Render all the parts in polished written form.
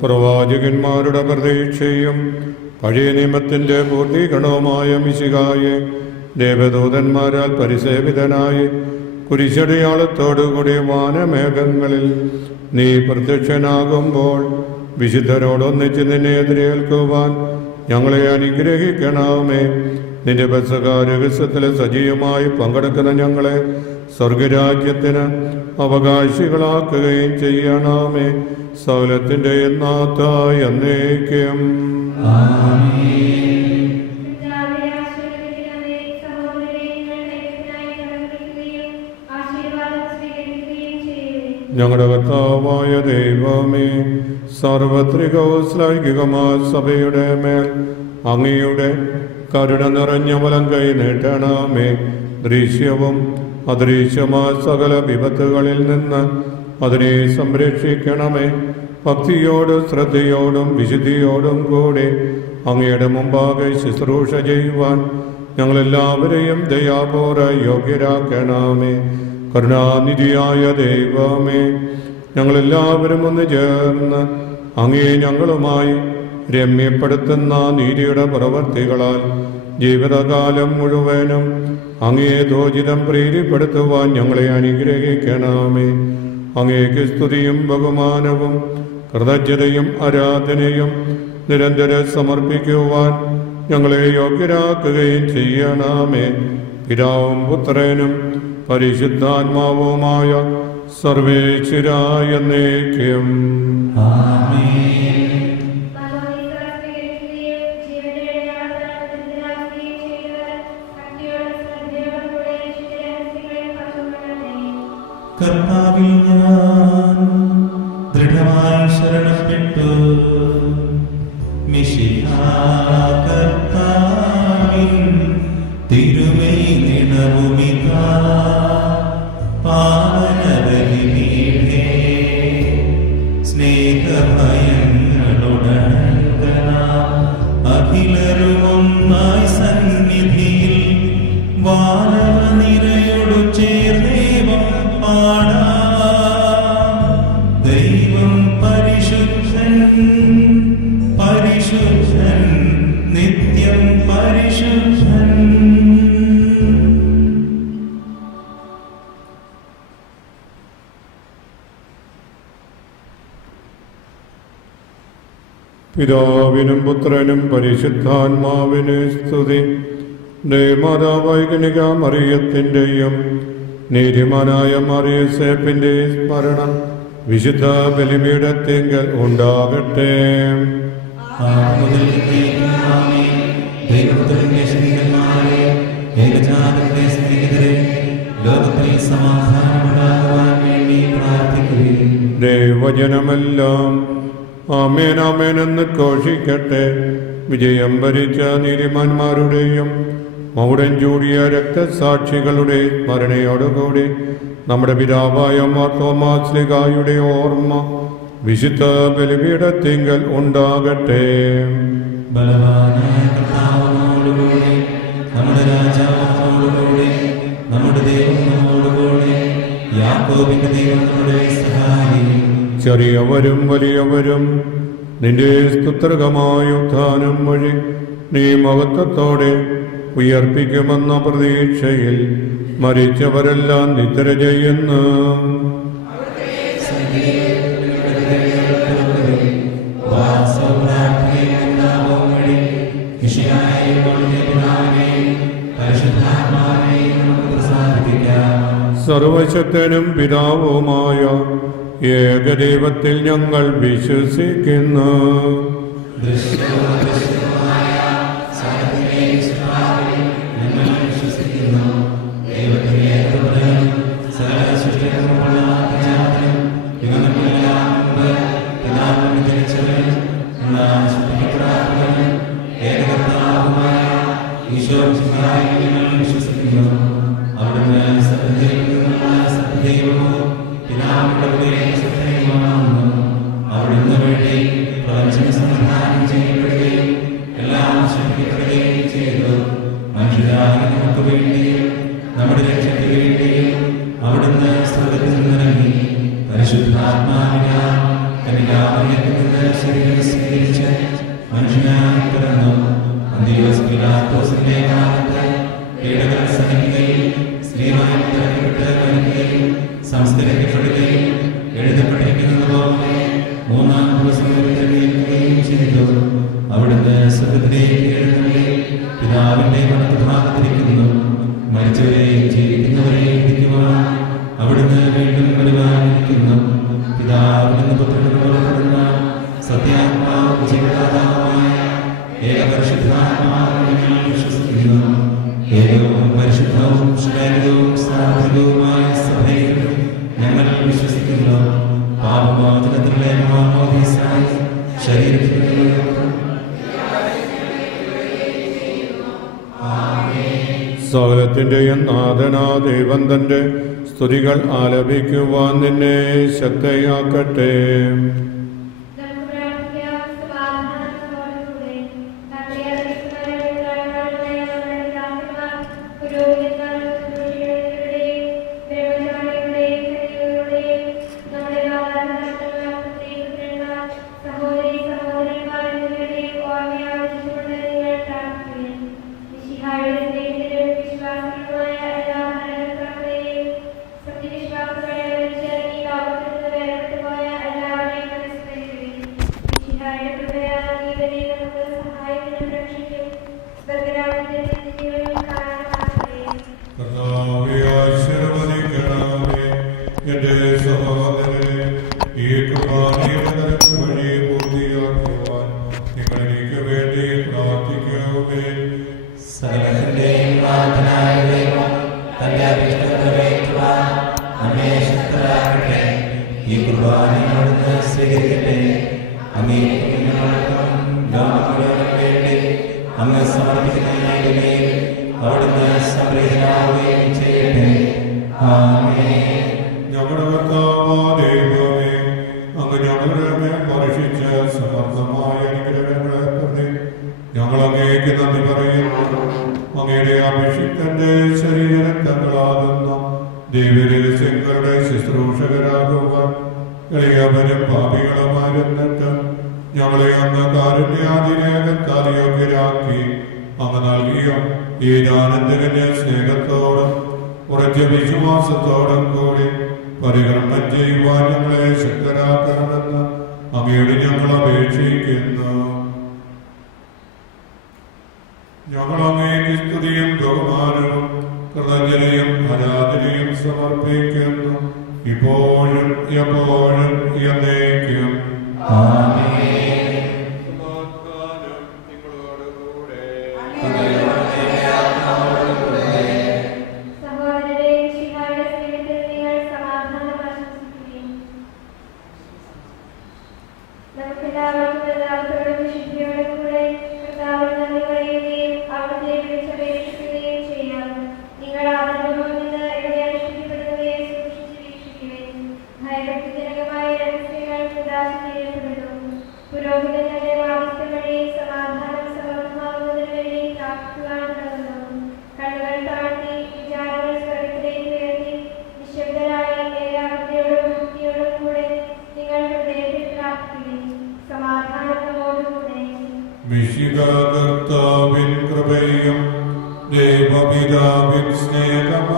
പ്രവാചകന്മാരുടെ പ്രതീക്ഷയും പഴയ നിയമത്തിന്റെ പൂർത്തീകരണവുമായ മിശിഹായെ ദേവദൂതന്മാരാൽ പരിസേവിതനായി കുരിശടയാളത്തോടുകൂടി വാനമേഘങ്ങളിൽ നീ പ്രത്യക്ഷനാകുമ്പോൾ വിശുദ്ധരോടൊന്നിച്ച് നിന്നെ എതിരേൽക്കുവാൻ ഞങ്ങളെ അനുഗ്രഹിക്കണമേ. നിന്റെ ബസകാരഹസ്യത്തിലെ സജീവമായി പങ്കെടുക്കുന്ന ഞങ്ങളെ സ്വർഗരാജ്യത്തിന് അവകാശികളാക്കുകയും ചെയ്യണമേ. സകലത്തിന്റെ നാഥായ എന്നേക്കും. ഞങ്ങളുടെ കർത്താവായ ദൈവമേ, സാർവത്രികവും ശ്ലൈകികമായ സഭയുടെ മേൽ അങ്ങയുടെ കരുണ നിറഞ്ഞ വലം കൈ നീട്ടണമേ. ദൃശ്യവും അദൃശ്യമായ സകല വിപത്തുകളിൽ നിന്ന് അതിനെ സംരക്ഷിക്കണമേ. ഭക്തിയോടും ശ്രദ്ധയോടും വിശുദ്ധിയോടും കൂടി അങ്ങയുടെ മുമ്പാകെ ശുശ്രൂഷ ചെയ്യുവാൻ ഞങ്ങളെല്ലാവരെയും ദയാപൂർവ യോഗ്യരാക്കണമേ. കരുണാനിധിയായ ദൈവമേ, ഞങ്ങളെല്ലാവരും ഒന്ന് ചേർന്ന് അങ്ങേ ഞങ്ങളുമായി രമ്യപ്പെടുത്തുന്ന നീതിയുടെ പ്രവർത്തികളാൽ ജീവിതകാലം മുഴുവനും അങ്ങേ ദോചിതം പ്രീതിപ്പെടുത്തുവാൻ ഞങ്ങളെ അനുഗ്രഹിക്കണമേ. അങ്ങേക്ക് സ്തുതിയും ബഹുമാനവും കൃതജ്ഞതയും ആരാധനയും നിരന്തരം സമർപ്പിക്കുവാൻ ഞങ്ങളെ യോഗ്യരാക്കുകയും ചെയ്യണമേ. പിതാവും പുത്രനും പരിശുദ്ധാത്മാവുമായ സർവേശ്വരായ എന്നേക്കും. കർത്താവിൽ ഞാൻ ദൃഢമായി ശരണപ്പെട്ടു. മിശിഹാ കർത്താവിൻ തിരുമൈ നിണവുമിതാ പാവനബലിപീഠേ സ്നേഹഭയങ്ങളുടനങ്കന അഖിലരുമൊന്നായി സന്നിധിയിൽ വാനവ നിരയോടു ചേർന്നേവം ദൈവം പരിശുദ്ധൻ പരിശുദ്ധൻ നിത്യം പരിശുദ്ധൻ. പിതാവിനും പുത്രനും പരിശുദ്ധാത്മാവിന് സ്തുതി. മാതാവായ കന്യക മറിയത്തിന്റെയും നീതിമാനായ മറിയസേപ്പിന്റെ സ്മരണം വിശുദ്ധ ബലിപീഠത്തിങ്കൽ ഉണ്ടാകട്ടെ. ദൈവജനമെല്ലാം ആമേൻ ആമേൻ എന്ന് ഘോഷിക്കട്ടെ. വിജയം ഭരിച്ച നീതിമാന്മാരുടെയും മൗഢം ചൂടിയ രക്തസാക്ഷികളുടെ സ്മരണയോടുകൂടി നമ്മുടെ പിതാവായ മാർത്തോമാശ്ലീഹായുടെ ഓർമ്മ വിശുദ്ധ ബലിപീഠത്തിങ്കൽ ഉണ്ടാകട്ടെ. ബലവാനായ കർത്താവിനോടുകൂടി നമ്മുടെ രാജാവിനോടുകൂടി നമ്മുടെ ദൈവം നമ്മോടുകൂടി യാക്കോബിന്റെ ദൈവം നമ്മുടെ സഹായിയും ചെറിയവരും വലിയവരും നിന്റെ സ്തുത്രകമായ ഉത്ഥാനം വഴി നീ മഹത്വത്തോടെ ഉയർപ്പിക്കുമെന്ന പ്രതീക്ഷയിൽ മരിച്ചവരെല്ലാം നിദ്ര ചെയ്യുന്നു. സർവശക്തനും പിതാവുമായ ഏകദൈവത്തിൽ ഞങ്ങൾ വിശ്വസിക്കുന്നു. സകലത്തിന്റെയും നാഥനാ ദൈവം തന്റെ സ്തുതികൾ ആലപിക്കുവാൻ നിന്നെ ശക്തയാക്കട്ടെ. വിശ്വാസത്തോടും കൂടി പരികർമ്മം ചെയ്യുവാൻ ഞങ്ങളെ ശക്തരാക്കണമെന്ന് അങ്ങയോട് ഞങ്ങൾ അപേക്ഷിക്കുന്നു. ഞങ്ങൾ അങ്ങേക്ക് സ്തുതിയും ബഹുമാനവും കൃതജ്ഞതയും ആരാധനയും സമർപ്പിക്കുന്നു, ഇപ്പോഴും എപ്പോഴും എന്നേക്കും. നിങ്ങൾ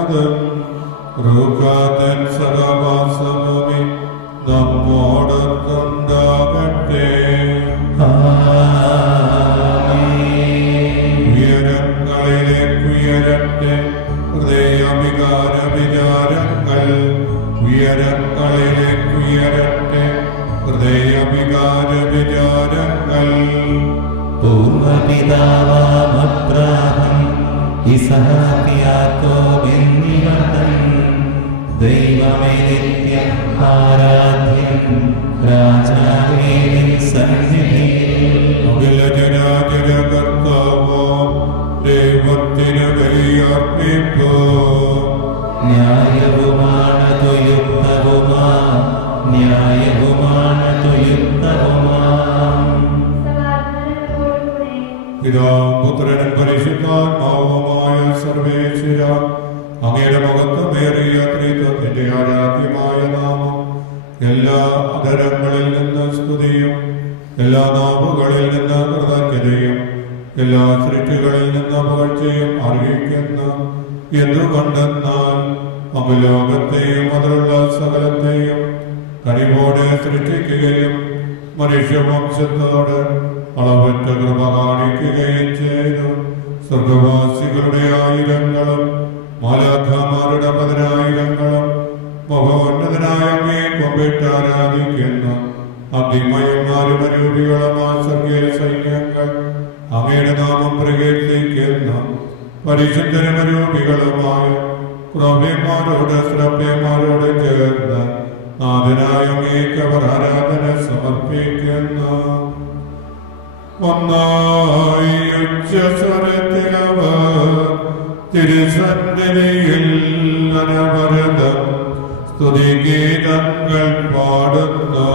വാഴ്ത്തുന്നതും റൂഖാതൻ സദാവാസഭൂമി നമ്മോടൊത്തുണ്ടാകട്ടെ. ഉയരങ്ങളിലേക്കുയരട്ടെ ഹൃദയവികാര വിചാരങ്ങൾ. ഉയരങ്ങളിലേക്കുയരട്ടെ ഹൃദയവികാര വിചാരങ്ങൾ. പൂർവപിതാവാം അബ്രാഹാം ഇസ്ഹാക്ക് യാക്കോബ് എന്നിവർ ദൈവമേ നിത്യം ആരാധ്യൻ രാജാവേ നിൻ സന്നിധിയിൽ. അഖിലജരാചര കർത്താവോ ദൈവത്തിന് ബലിയർപ്പിപ്പൂ. ന്യായവുമാണതു യുക്തവുമാ ന്യായവുമാണതു യുക്തവുമാ. പിതാവും പുത്രനും പരിശുദ്ധാത്മാവുമായ സർവേശ്വര, അങ്ങയുടെ മഹത്വമേറിയ ത്രിത്വത്തിന്റെ ആരാധ്യമായ നാമം എല്ലാ അധരങ്ങളിൽ നിന്ന് സ്തുതിയും എല്ലാ നാവുകളിൽ നിന്ന് കൃതജ്ഞതയും എല്ലാ സൃഷ്ടികളിൽ നിന്ന് പുകഴ്ചയും അറിയിക്കുന്നു. എന്തുകൊണ്ടെന്നാൽ അങ്ങ് ലോകത്തെയും അതിലുള്ള സകലത്തെയും കനിവോടെ സൃഷ്ടിക്കുകയും മനുഷ്യവംശത്തോട് അളവറ്റ കൃപ കാണിക്കുകയും ചെയ്തു. സ്വർഗവാസികളുടെ ആയിരങ്ങളും മാലാഖമാരുടെ 10,000-ങ്ങളും മഹോന്നതനായ അങ്ങയെ കുമ്പിട്ട് ആരാധിക്കുന്നു. അഗ്നിമയന്മാരും അരൂപികളുമായ സ്വർഗീയ സൈന്യങ്ങൾ അങ്ങയുടെ നാമം പ്രകീർത്തിക്കുന്നു. പരിശുദ്ധരും അരൂപികളുമായ ക്രോമ്യന്മാരോട് ശ്രഭ്യന്മാരോട് ചേർന്ന് നാഥനായ അങ്ങേക്ക് അവർ ആരാധന സമർപ്പിക്കുന്നു. ഒന്നായി ഉച്ചസ്വരത്തിലവർ തിരുസന്നിധിയിൽ അനവരതം സ്തുതിഗീതങ്ങൾ പാടുന്നു.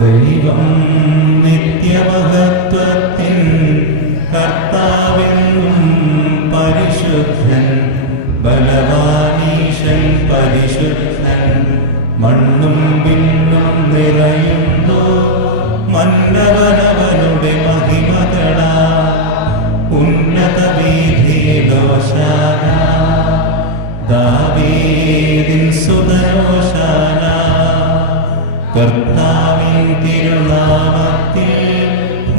ദൈവം നിത്യമഹത്വത്തിൻ കർത്താവെന്നും പരിശുദ്ധൻ ബലവാനീശൻ പരിശുദ്ധൻ. മണ്ണും വിണ്ണും നിറയുന്നു മന്നവനവനുടെ മഹിമകളാ. ഉന്നത വീഥിയിലോശാന ദാവീദിൻ സുതനോശാന. കർത്താവിൻ തിരുനാമത്തിൽ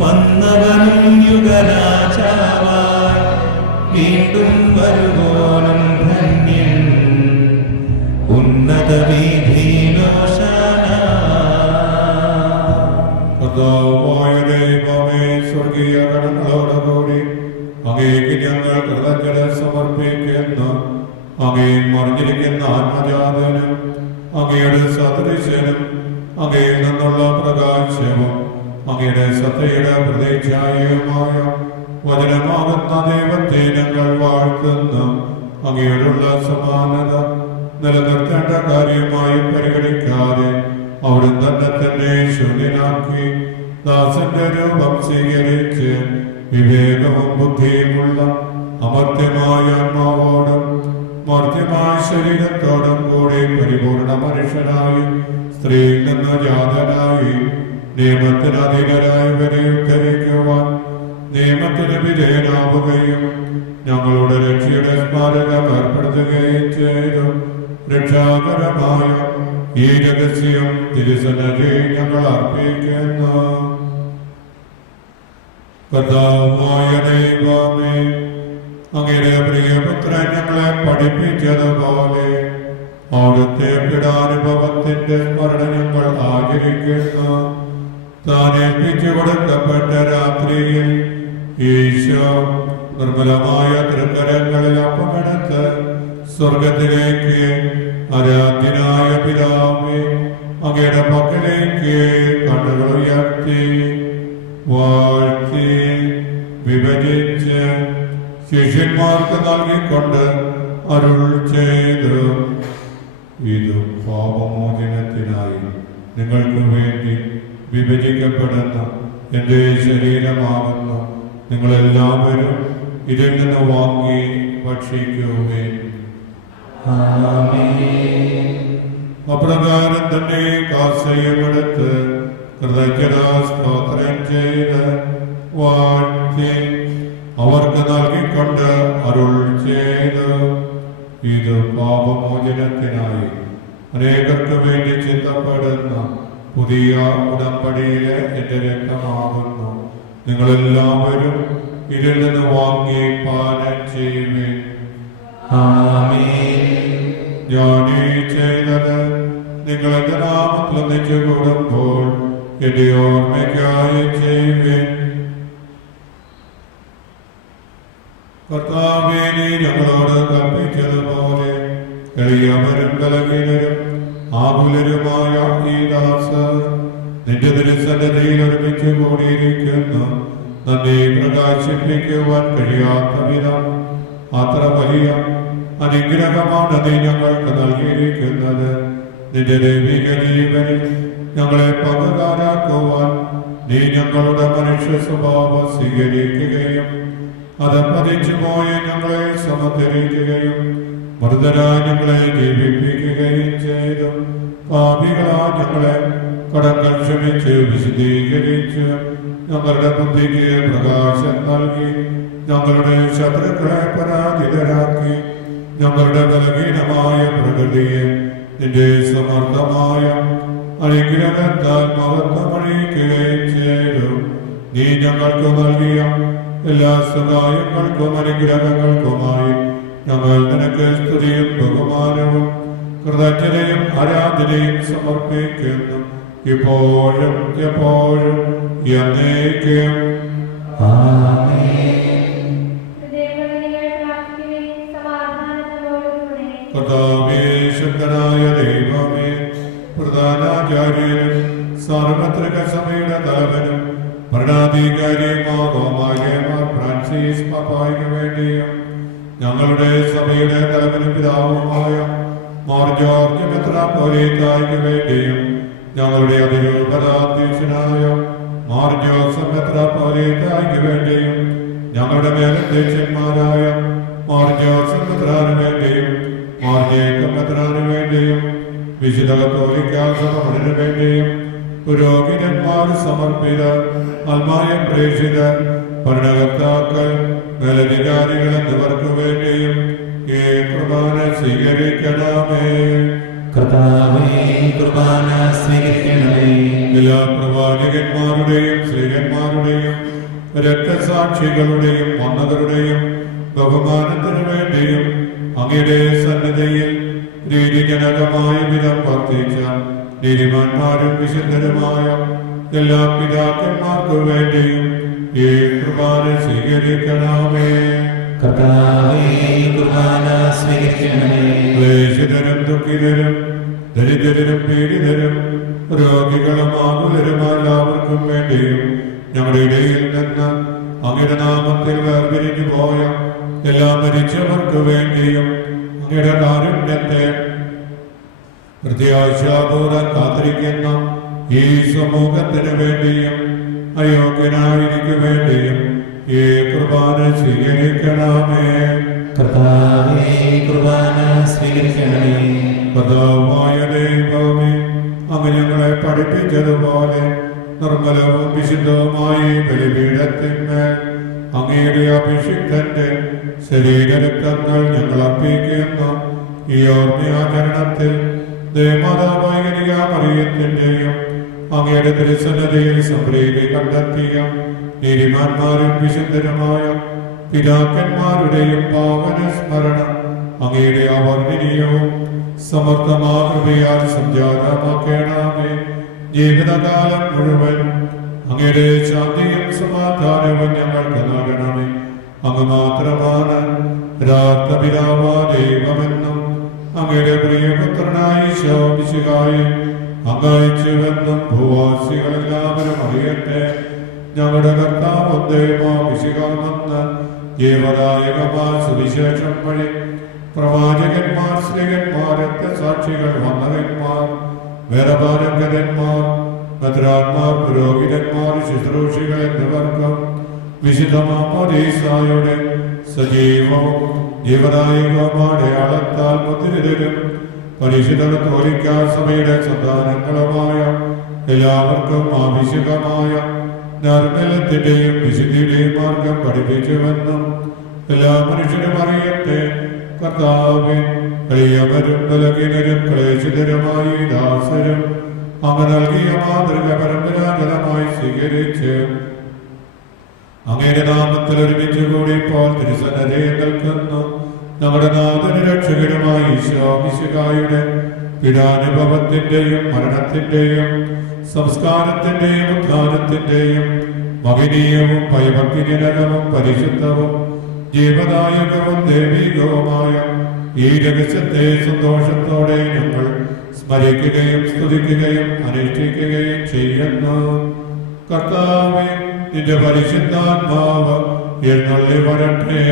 വന്നവനും യുഗരാജാവായി വീണ്ടും വരുവോനും ധന്യൻ. ഉന്നത വീഥിയിലോശാന. കർത്താവായ ദൈവമേ, സ്വർഗീയ ഗണങ്ങളോടുകൂടി അങ്ങേക്ക് ഞങ്ങൾ കൃതജ്ഞത സമർപ്പിക്കുന്നു. അങ്ങയിൽ മറിഞ്ഞിരിക്കുന്ന ആത്മജാതനും അങ്ങയുടെ സദൃശനും അങ്ങയിൽ നിന്നുള്ള പ്രകാശവും അങ്ങയുടെ സത്തയുടെ പ്രതീക്ഷായവുമായ വചനമാകുന്ന ദൈവത്തെ ഞങ്ങൾ വാഴ്ത്തുന്നു. അങ്ങയോടുള്ള സമാനത നിലനിർത്തേണ്ട കാര്യമായി പരിഗണിക്കാതെ അവിടുന്ന് തന്നെ ശൂന്യനാക്കി ദാസന്റെ രൂപം സ്വീകരിച്ച് വിവേകവും ബുദ്ധിയുമുള്ള അമർത്യമായ ആത്മാവോടും മർത്യമായ ശരീരത്തോടും കൂടി പരിപൂർണ മനുഷ്യനായി സ്ത്രീയിൽ നിന്ന് ജാതനായി നിയമത്തിന് അധീനരായവരെ ഉദ്ധരിക്കുവാൻ നിയമത്തിന് വിധേയനാവുകയും ഞങ്ങളുടെ രക്ഷയുടെ സ്മാരകം ഏർപ്പെടുത്തുകയും ചെയ്തു. രക്ഷാകരമായ ഈ രഹസ്യം തിരുസന്നിധിയിൽ ഞങ്ങൾ അർപ്പിക്കുന്നു. കർത്താവായ ദൈവമേ, അങ്ങയുടെ പ്രിയപുത്രൻ ഞങ്ങളെ പഠിപ്പിച്ചതുപോലെ അവിടുത്തെ പീഡാനുഭവത്തിന്റെ സ്മരണ ഞങ്ങൾ ആചരിക്കുന്നു. താൻ ഏൽപ്പിച്ചു കൊടുക്കപ്പെട്ട രാത്രിയിൽ ഈശോ നിർമ്മലമായ തൃക്കരങ്ങളിൽ അപ്പമെടുത്ത് സ്വർഗത്തിലേക്ക് ആരാധ്യനായ പിതാവേ അങ്ങയുടെ പക്കലേക്ക് കണ്ണുകൾ ഉയർത്തി വാഴ്ത്തി വിഭജിച്ച് ശിഷ്യന്മാർക്ക് നൽകിക്കൊണ്ട് അരുൾ ചെയ്തു, ഇത് പാപമോചനത്തിനായി നിങ്ങൾക്ക് വേണ്ടി വിഭജിക്കപ്പെടുന്ന എൻ്റെ ശരീരമാകുന്നു. നിങ്ങളെല്ലാവരും ഇതിൽ നിന്ന് വാങ്ങി ഭക്ഷിക്കുകയും. അപ്രകാരം തന്നെ കാസയുമെടുത്ത് കൃതജ്ഞതാ സ്തോത്രം ചെയ്ത് വാഴ്ത്തി അവർക്ക് നൽകിക്കൊണ്ട് അരുൾ ചെയ്തു, ഇത് പാപമോചനത്തിനായി അനേകർക്ക് വേണ്ടി ചിന്തപ്പെടുന്ന പുതിയ ഉടമ്പടിയിലെ എൻ്റെ രക്തമാകുന്നു. നിങ്ങളെല്ലാവരും ഇതിൽ നിന്ന് വാങ്ങി പാനം ചെയ്യുവിൻ. ഞാനീ ചെയ്തത് നിങ്ങൾ എൻ്റെ നാമത്തിൽ ഒന്നിച്ചു കൂടുമ്പോൾ എൻ്റെ ഓർമ്മയ്ക്കായി ചെയ്യുവിൻ. കർത്താവേ, നീ ഞങ്ങളോട് കൽപ്പിച്ചതുപോലെ എളിയവരും ബലഹീനരും ആകുലരുമായ ഈ ദാസർ നിന്റെ തിരുസന്നിധിയിൽ ഒരുമിച്ച് കൂടിയിരിക്കുന്നു. നന്ദി പ്രകാശിപ്പിക്കുവാൻ കഴിയാത്ത വിധം അത്ര വലിയ അനുഗ്രഹമാണ് നീ ഞങ്ങൾക്ക് നൽകിയിരിക്കുന്നത്. നിന്റെ ദൈവിക ജീവനിൽ ഞങ്ങളെ പങ്കുകാരാക്കുവാൻ നീ ഞങ്ങളുടെ മനുഷ്യ സ്വഭാവം സ്വീകരിക്കുകയും അത് പതിച്ചുപോയ ഞങ്ങളെ സമർപ്പിക്കുകയും മൃതരായി ഞങ്ങളെ ജീവിപ്പിക്കുകയും ചെയ്തു. പാപികളാ ഞങ്ങളെ കടങ്ങൾ ക്ഷമിച്ച് വിശദീകരിച്ച് ഞങ്ങളുടെ ബുദ്ധിക്ക് പ്രകാശം നൽകി ഞങ്ങളുടെ ശത്രുക്കളെ പരാജിതരാക്കി ഞങ്ങളുടെ ബലഹീനമായ പ്രകൃതിയെ നിന്റെ സമർത്ഥമായ അനുഗ്രഹത്താൽ മഹത്വമണിയിക്കുകയും ചെയ്തു. നീ ഞങ്ങൾക്ക് നൽകിയ എല്ലാ സഹായങ്ങൾക്കും അനുഗ്രഹങ്ങൾക്കുമായി ഞങ്ങൾ നിനക്ക് സ്തുതിയും ബഹുമാനവും കൃതജ്ഞതയും ആരാധനയും സമർപ്പിക്കുന്നു, ഇപ്പോഴും എപ്പോഴും എന്നേക്കും. കർത്താവേ, ശക്തനായ ദൈവമേ, പ്രധാനാചാര്യനും സാർവത്രിക സഭയുടെ തലവനും ഭരണാധികാരിയുമാർ ഫ്രാൻസിസ് പാപ്പായ്ക്ക് വേണ്ടിയും ഞങ്ങളുടെ സഭയുടെ തലവനും പിതാവുമായ മാർ ജോർജ് മെത്രാപ്പോലീത്തായ്ക്ക് വേണ്ടിയും ഞങ്ങളുടെ അതിരൂപതാധ്യക്ഷനായ മാർ ജോസഫ് മെത്രാപ്പോലീത്തായ്ക്ക് വേണ്ടിയും ഞങ്ങളുടെ മേലധ്യക്ഷന്മാരായ മാർ ജോസഫ് മെത്രാന് വേണ്ടിയും മാർ ജേക്കബ് മെത്രാന് വേണ്ടിയും വിശുദ്ധ കത്തോലിക്കാ സഭകളിന് വേണ്ടിയും പുരോഹിതന്മാർ, സമർപ്പിതർ, ആത്മായ പ്രേക്ഷിതർ, ഭരണകർത്താക്കൾ, മേലധികാരികൾ എന്നിവർക്ക് വേണ്ടിയും ഈ കുർബാന സ്വീകരിക്കണമേ. കുർബാന സ്വീകരിക്കണമേ. എല്ലാ പ്രവാചകന്മാരുടെയും സ്ത്രീകന്മാരുടെയും രക്തസാക്ഷികളുടെയും വന്നവരുടെയും ബഹുമാനത്തിനു വേണ്ടിയും അങ്ങയുടെ സന്നിധിയിൽ നീതിജനകമായ വിധം വർദ്ധിച്ച നീതിമാന്മാരും വിശുദ്ധരുമായ എല്ലാ പിതാക്കന്മാർക്കു വേണ്ടിയും ഈ കുർബാന സ്വീകരിക്കണമേ. കുർബാന സ്വീകരിക്കണമേ. ക്ലേശിതരും ദുഃഖിതരും ദരിദ്രരും പീഡിതരും രോഗികളും ആകുലരുമായ എല്ലാവർക്കും വേണ്ടിയും ഞങ്ങളുടെ ഇടയിൽ നിന്ന് അങ്ങയുടെ നാമത്തിൽ വേർപിരിഞ്ഞു പോയ എല്ലാ മരിച്ചവർക്ക് വേണ്ടിയും അങ്ങയുടെ കാരുണ്യത്തെ പ്രത്യാശാപൂർവ്വം കാത്തിരിക്കുന്ന ഈ സമൂഹത്തിന് വേണ്ടിയും അയോഗ്യനായ എനിക്ക് വേണ്ടിയും ഈ കുർബാന സ്വീകരിക്കണമേ. കുർബാന സ്വീകരിക്കണമേ. കർത്താവായ ദൈവമേ, അങ്ങ് ഞങ്ങളെ പഠിപ്പിച്ചതുപോലെ നിർമ്മലവും വിശുദ്ധവുമായി ബലിപീഠത്തിന്മേൽ അങ്ങയുടെ അഭിഷിക്തന്റെ ശരീരരക്തങ്ങൾ ഞങ്ങൾ അർപ്പിക്കുന്നു. ഈ ഓർമ്മയാചരണത്തിൽ ദേവമാതാവായ മറിയത്തിന്റെയും അങ്ങയുടെ തിരുസന്നതയിൽ സംപ്രീതി കണ്ടെത്തിയ നീതിമാന്മാരും വിശുദ്ധരുമായ പിതാക്കന്മാരുടെയും പാവന സ്മരണം അങ്ങയുടെ അവർണ്ണനീയവും സമർത്ഥമാകൃപയാൽ സംജാതമാക്കണമേ. ജീവിതകാലം മുഴുവൻ അങ്ങയുടെ ശാന്തിയും സമാധാനവും ഞങ്ങൾക്ക് നൽകണമേ. അങ്ങ് മാത്രമാണ് രാത്രിപിതാവാ ദൈവമെന്നും അങ്ങയുടെ പ്രിയപുത്രനായി ശോഭിച്ചുകായി അങ്ങയച്ചുവെന്നും ഭൂവാസികളെല്ലാവരും അറിയട്ടെ. ഞങ്ങളുടെ കർത്താവ് ദൈവമാവിശികാമെന്ന് ജീവദായകമായ സുവിശേഷം വഴി പ്രവാചകന്മാർ, സ്ത്രീകന്മാർ, രക്തസാക്ഷികൾ, വന്ദകന്മാർ, വേദപാരംഗതന്മാർ, മെത്രാന്മാർ, പുരോഹിതന്മാർ, ശുശ്രൂഷികൾ എന്നിവർക്കും വിശുദ്ധ മാമോദീസായുടെ സജീവവും ജീവദായകവുമായ അടയാളത്താൽ മുദ്രിതരും പരിശുദ്ധ കത്തോലിക്കാ സഭയുടെ സന്താനങ്ങളുമായ എല്ലാവർക്കും ആവശ്യകമായ നിർമ്മലത്തിന്റെയും വിശുദ്ധിയുടെയും മാർഗം പഠിപ്പിച്ചുവെന്നും എല്ലാ മനുഷ്യരും അറിയട്ടെ. കർത്താവേ, എളിയവരും ബലഹീനരും ക്ലേശിതരുമായി ദാസരും അങ്ങ് നൽകിയ മാതൃക പരമ്പരാഗതമായി സ്വീകരിച്ച് അങ്ങയുടെ നാമത്തിൽ ഒരുമിച്ച് കൂടി ഇപ്പോൾ തിരുസന്നിധിയിൽ നിൽക്കുന്നു. നമ്മുടെ നാഥനും രക്ഷകനുമായ ഈശോ മിശിഹായുടെ പീഡാനുഭവത്തിന്റെയും മരണത്തിന്റെയും സംസ്കാരത്തിന്റെയും ഉത്ഥാനത്തിന്റെയും മഹനീയവും ഭയഭക്തിജനകവും പരിശുദ്ധവും ജീവദായകവും ദൈവികവുമായ ഈ രഹസ്യത്തെ സന്തോഷത്തോടെ ഞങ്ങൾ സ്മരിക്കുകയും സ്തുതിക്കുകയും അനുഷ്ഠിക്കുകയും ചെയ്യുന്നു. കർത്താവേ, നിന്റെ പരിശുദ്ധാത്മാവ് എഴുന്നള്ളി വരട്ടെ.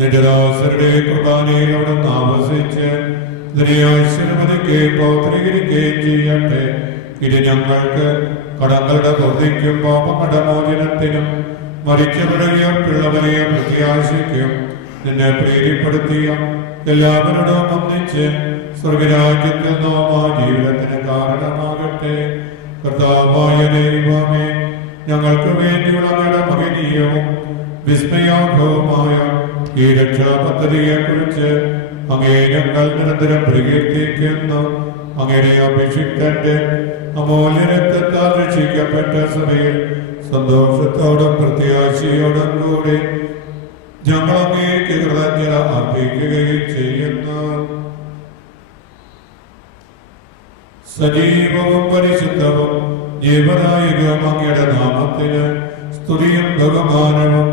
നിന്റെ ദാസരുടെ കുർബാനയിലൂടെ താമസിച്ച് ആശീർവദിക്കുകയും പൗത്രീകരിക്കുകയും ചെയ്യട്ടെ. ഇത് ഞങ്ങൾക്ക് കടങ്ങളുടെ പൂർത്തിക്കും പാപങ്ങളുടെ മോചനത്തിനും മരിച്ചവരെയും പ്രത്യാശിക്കും നിന്നെ പ്രീതിപ്പെടുത്തിയ എല്ലാവരോടും ഒന്നിച്ച് സ്വർഗരാജ്യത്തിൽ നാം ആ ജീവിതത്തിന് കാരണമാകട്ടെ. കർത്താവായ ദൈവമേ, ഞങ്ങൾക്ക് വേണ്ടിയുള്ള അങ്ങയുടെ മഹനീയവും വിസ്മയാഭവുമായ ഈ രക്ഷാപദ്ധതിയെ കുറിച്ച് അങ്ങേ ഞങ്ങൾ നിരന്തരം പ്രകീർത്തിക്കുന്നു. അങ്ങയുടെ അഭിഷിക്തന്റെ അമൂല്യ രക്തത്താൽ രക്ഷിക്കപ്പെട്ട സഭയിൽ സന്തോഷത്തോടും പ്രത്യാശയോടും കൂടി ഞങ്ങൾ അങ്ങേക്ക് കൃതജ്ഞത അർപ്പിക്കുകയും ചെയ്യുന്നു. സജീവവും പരിശുദ്ധവും ജീവദായകവും അങ്ങയുടെ നാമത്തിന് സ്തുതിയും ബഹുമാനവും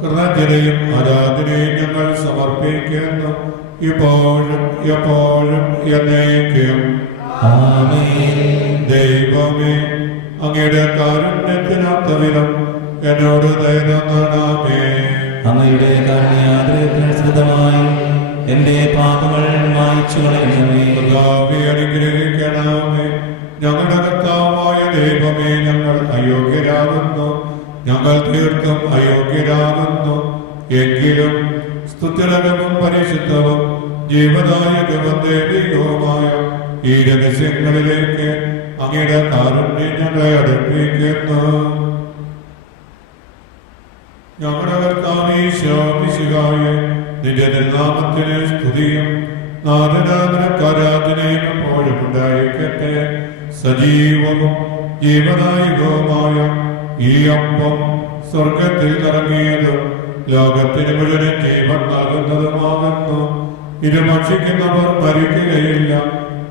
കൃതജ്ഞതയും ആരാധനയും ഞങ്ങൾ സമർപ്പിക്കുന്നു, ഇപ്പോഴും എപ്പോഴും എന്നേക്കും. ദൈവമേ, അങ്ങയുടെ കാരുണ്യത്തിനൊത്തവിധം എന്നോട് ദയ തോന്നണമേ. അങ്ങയുടെ കാരുണ്യാദ്രതമായി എന്റെ പാപങ്ങൾ മായ്ച്ചു കളയണമേ. കർത്താവേ, അനുഗ്രഹിക്കണമേ. ഞങ്ങളുടെ കർത്താവായ ദൈവമേ, ഞങ്ങൾ അയോഗ്യരാകുന്നു, ഞങ്ങൾ തീർത്തും അയോഗ്യരാകുന്നു. എങ്കിലും സ്തുത്യർഹവും പരിശുദ്ധവും ജീവദായകവും ദൈവികവുമായ ഈ രഹസ്യങ്ങളിലേക്ക് അങ്ങയുടെ കാരുണ്യം ഞങ്ങളെ അടുപ്പിക്കുന്നു. ഞങ്ങളുടെ കർത്താവേ ഈശോ മിശിഹായേ, നിന്റെ തിരുനാമത്തിന് സ്തുതിയും നാഥനാഥനക്കാരാധനയും എപ്പോഴും ഉണ്ടായിരിക്കട്ടെ. സജീവവും ജീവദായകവുമായ ഈ അപ്പം സ്വർഗത്തിൽ ഇറങ്ങിയതും ലോകത്തിന് മുഴുവൻ ജീവൻ നൽകുന്നതുമാകുന്നു. ഇത് ഭക്ഷിക്കുന്നവർ മരിക്കുകയില്ല,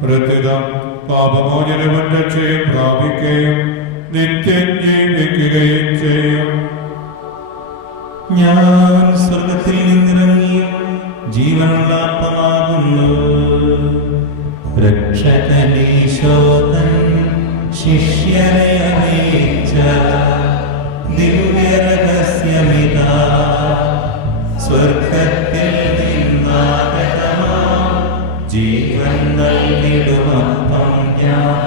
പ്രത്യുതം പാപമോചനവും രക്ഷയും പ്രാപിക്കുകയും നിത്യം ജീവിക്കുകയും ചെയ്യും. ഞാൻ സ്വർഗത്തിൽ നിന്നിറങ്ങിയ ജീവനുള്ള അപ്പമാകുന്നു. രക്ഷകനീശോതൻ ശിഷ്യരെ അറിയിച്ച ദിവ്യരഹസ്യമിതാ, സ്വർഗത്തിൽ നിന്നാഗതമാം ജീവൻ നൽകിടുമപ്പം ഞാൻ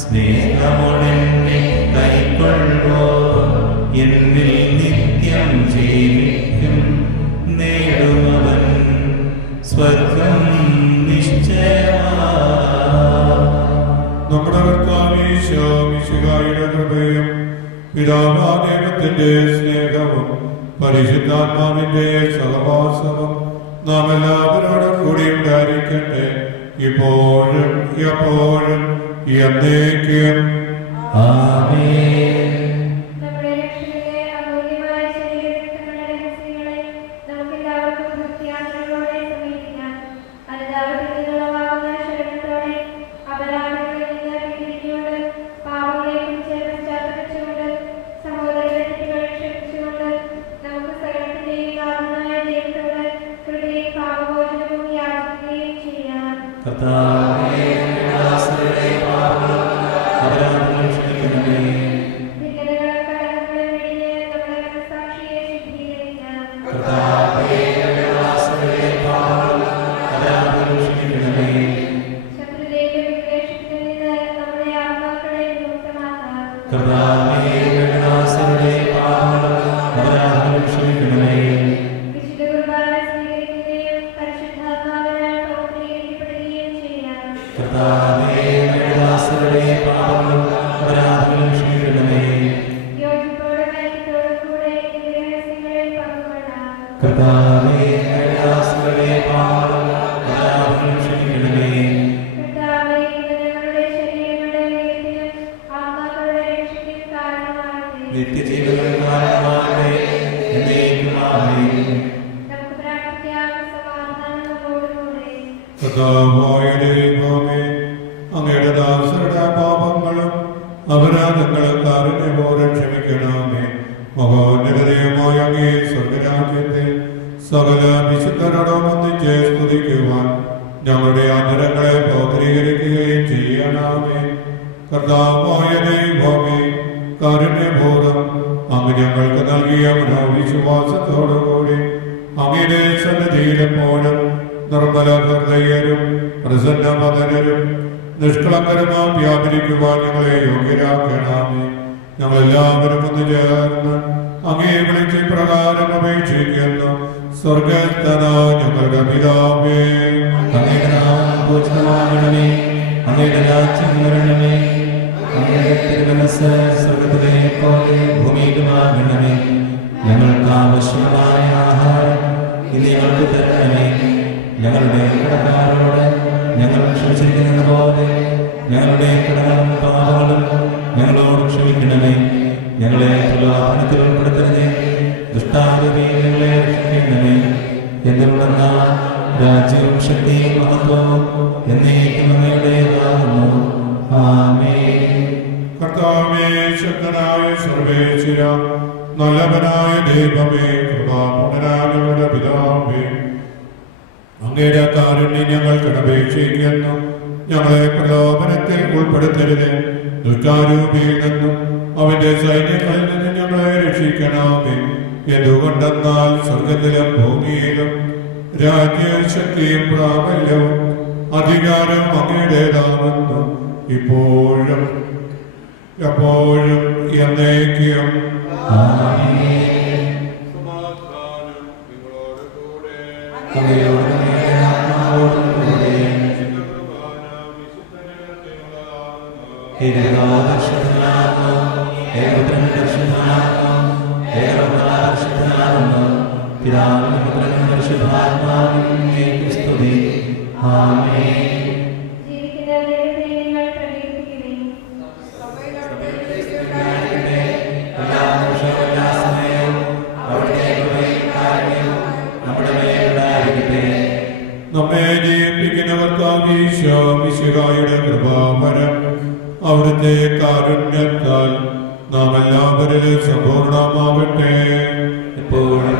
സ്നേഹമുടനെ കൈക്കൊള്ളുവോ, എന്നിൽ നിത്യം ജീവിക്കും നേടുമവൻ സ്വർഗം നിശ്ചയമാ. നമ്മുടെ കർത്താവേ ഈശോ മിശിഹായുടെ കൃപയും പിതാവായ ദൈവത്തിന്റെ സ്നേഹവും പരിശുദ്ധാത്മാവിന്റെ സഹവാസവും നാം എല്ലാവരോടും കൂടി ഉണ്ടായിരിക്കട്ടെ, ഇപ്പോഴും എപ്പോഴും എന്നേക്കും. ആമേൻ. കർത്താവേ, ദാസരുടെ പാപങ്ങൾ അപരാധങ്ങൾ ക്ഷമിക്കണമേ. കർത്താവേ, ദാസരുടെ പാപങ്ങൾ അപരാധങ്ങൾ ക്ഷമിക്കണമേ. കർത്താവേ, ദാസരുടെ പാപങ്ങൾ അപരാധങ്ങൾ ക്ഷമിക്കണമേ. കർത്താവേ, ദാസരുടെ പാപങ്ങൾ അപരാധങ്ങൾ ക്ഷമിക്കണമേ. യോജിപ്പോടെ കർത്താവായ ദൈവമേ, അങ്ങയുടെ ദാസരുടെ പാപങ്ങളും അപരാധങ്ങളും കാരുണ്യപൂർവ്വം ക്ഷമിക്കണമേ. മഹോന്നതമായ അങ്ങേ സ്വർഗരാജ്യത്തെ സകല വിശുദ്ധരോടും ഒന്നിച്ച് സ്തുതിക്കുവാൻ ഞങ്ങളുടെ ആദരങ്ങളെ പൗത്രീകരിക്കുകയും ചെയ്യണമേ. കർത്താവായ ദൈവമേ, കാരുണ്യപൂർവ്വം അങ്ങ് ഞങ്ങൾക്ക് നൽകിയ മനോവിശ്വാസത്തോടുകൂടി അങ്ങയുടെ സന്നിധിയിലെപ്പോഴും നിർമ്മല ഹൃദയരും പ്രസന്നമതനരും നിഷ്കളങ്കരമാം വ്യാപരിക്കുവാൻ ഞങ്ങളെ യോഗ്യരാക്കണമേ. ഞങ്ങളെല്ലാവരും ഒന്ന് ചേർന്ന് അങ്ങേ വിളിച്ച് പ്രകാരം അപേക്ഷിക്കുന്നു. സ്വർഗസ്ഥനായ ഞങ്ങളുടെ പിതാവേ, അങ്ങയുടെ നാമം പൂജിതമാകണമേ. അങ്ങയുടെ രാജ്യം വരണമേ. അങ്ങയുടെ തിരുമനസ്സ് സ്വർഗ്ഗത്തിലെ പോലെ ഭൂമിയിലുമാകണമേ. ഞങ്ങൾക്ക് ആവശ്യമായ ആഹാരം ഇന്ന് ഞങ്ങൾക്ക് തരണമേ. ഞങ്ങളുടെ കടക്കാരോട് ഞങ്ങൾ ക്ഷമിച്ചിരിക്കുന്നത് പോലെ ഞങ്ങളുടെ കടങ്ങളും പാപങ്ങളും ഞങ്ങളോട് ക്ഷമിക്കണമേ. ഞങ്ങളെ പ്രലോഭനത്തിൽ ഉൾപ്പെടുത്തരുതേ, ദുഷ്ടാരൂപിയിൽ ഞങ്ങളെ രക്ഷിക്കണമേ. എന്തുകൊണ്ടെന്നാൽ രാജ്യവും ശക്തിയും മഹത്വവും എന്നേക്കും അങ്ങയുടേതാകുന്നു. ആമേൻ. കർത്താവേ, ശക്തനായ സർവേശ്വര, നല്ലവനായ ദൈവമേ, കൃപാപൂർണ്ണനായ പിതാവേ, അങ്ങയുടെ കാരുണ്യം ഞങ്ങൾ കടപേക്ഷിക്കുന്നു. ഞങ്ങളെ പ്രലോഭനത്തിൽ ഉൾപ്പെടുത്തരുത്, ദുഷ്ടാരൂപിയിൽ നിന്നും അവന്റെ സൈന്യങ്ങളിൽ നിന്നും ഞങ്ങളെ രക്ഷിക്കണമേ. എന്തുകൊണ്ടെന്നാൽ സ്വർഗത്തിലും ഭൂമിയിലും രാജ്യശക്തിയും പ്രാബല്യവും അധികാരവും അങ്ങയുടേതാകുന്നു, ഇപ്പോഴും എപ്പോഴും എന്നേക്കും. ആമേൻ. സമാധാനം നിങ്ങളോടുകൂടെ. അങ്ങയോടും അങ്ങയുടെ ആത്മാവോടും കൂടെ. ഏകദാശനാകുന്നു, ഏകപുത്രൻ പരിശുദ്ധനാകുന്നു, ഏകപുത്രനാകുന്നു, പിതാവിനും പുത്രനും പരിശുദ്ധാത്മാവിനും സ്തുതി. ആമേൻ. നമ്മെ ജയിപ്പിക്കുന്നവർക്കാവീശോ മിശിഹായുടെ കൃപാവരം അവിടുത്തെ കാരുണ്യത്താൽ നാം എല്ലാവരിലും സമ്പൂർണ്ണമാവട്ടെ. എപ്പോഴും